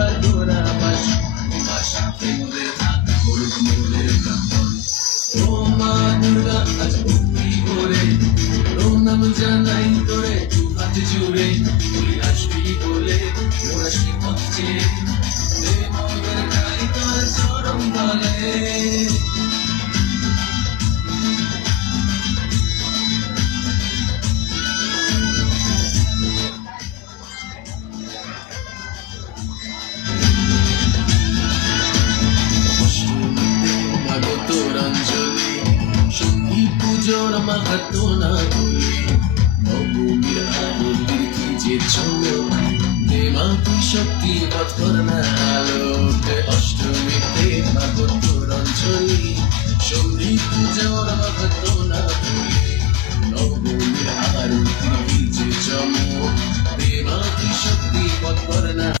এবার তোরা বাস ভাষা প্রেমদের হাত করুক মোদের ব্রাহ্মণ। ও মা দুর্গা আজ ভক্তি করে তোর নাম জানাই তোরে হাত জুড়ে, তুই আসবি বলে মোর আসবি পথে, দে মোদের খাই তোর চরণ তলে। সঙ্গীত পুজোর মাহাত্ম না বলি, নবমীর আরতির কি যে চমক, দেমা তুই শক্তি পথ কর না আলোক। অষ্টমীতে মাগোর অঞ্জলি, সঙ্গীত পুজোর মাহাত্ম না বলি, নবমীর আরতির কি যে চমক, দেমা তুই শক্তি পথ কর না।